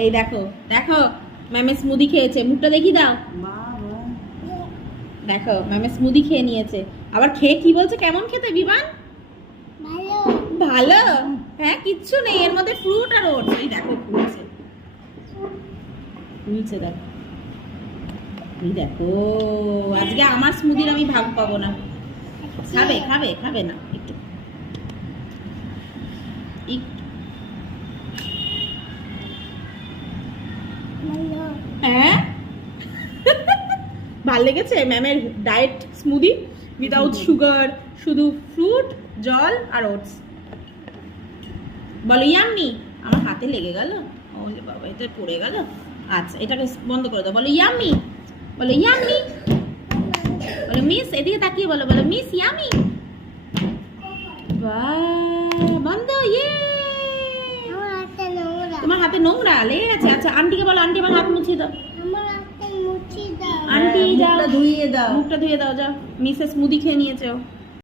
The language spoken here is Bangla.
এই দেখো দেখো, ম্যামে স্মুদি খেয়েছে, মুখটা দেখি দাও। দেখো ম্যামে স্মুদি খেয়ে নিয়েছে, আবার খেয়ে কি বলছে কেমন খেতে বিমান? ভালো। ভালো? হ্যাঁ, কিচ্ছু নেই এর মধ্যে, ফ্রুট আর ওটস। এই দেখো ফুলছে ফুলছে, দেখো এই দেখো। আজকে আমার স্মুদির আমি ভাগ পাবো না। খাবে খাবে খাবে না একটু ভালো। হ্যাঁ ভাল লেগেছে ম্যামের ডায়েট স্মুদি উইদাউট সুগার, শুধু ফ্রুট, জল আর ওটস। বলো ইয়াম্মি। আমার হাতে লেগে গেল, ওলে বাবা, এটা পড়ে গেল। আচ্ছা এটাকে বন্ধ করে দাও, বলো ইয়াম্মি, বলো ইয়াম্মি, বলো মিস, এদিকে তাকিয়ে বলো, বলো মিস ইয়াম্মি। বাহ, বন্ধ। ইয়ে, আমার হাতে নোংরা। তোমার হাতে নোংরা লেগে গেছে। আচ্ছা আন্টিকে বলো, আন্টি আমার হাত মুছিয়ে দাও। আমার হাতে মুছি দাও। আন্টি যাও, ধুইয়ে দাও। মুখটা ধুয়ে দাও, যাও। মিসেস স্মুদি খেয়ে নিয়েছে ও।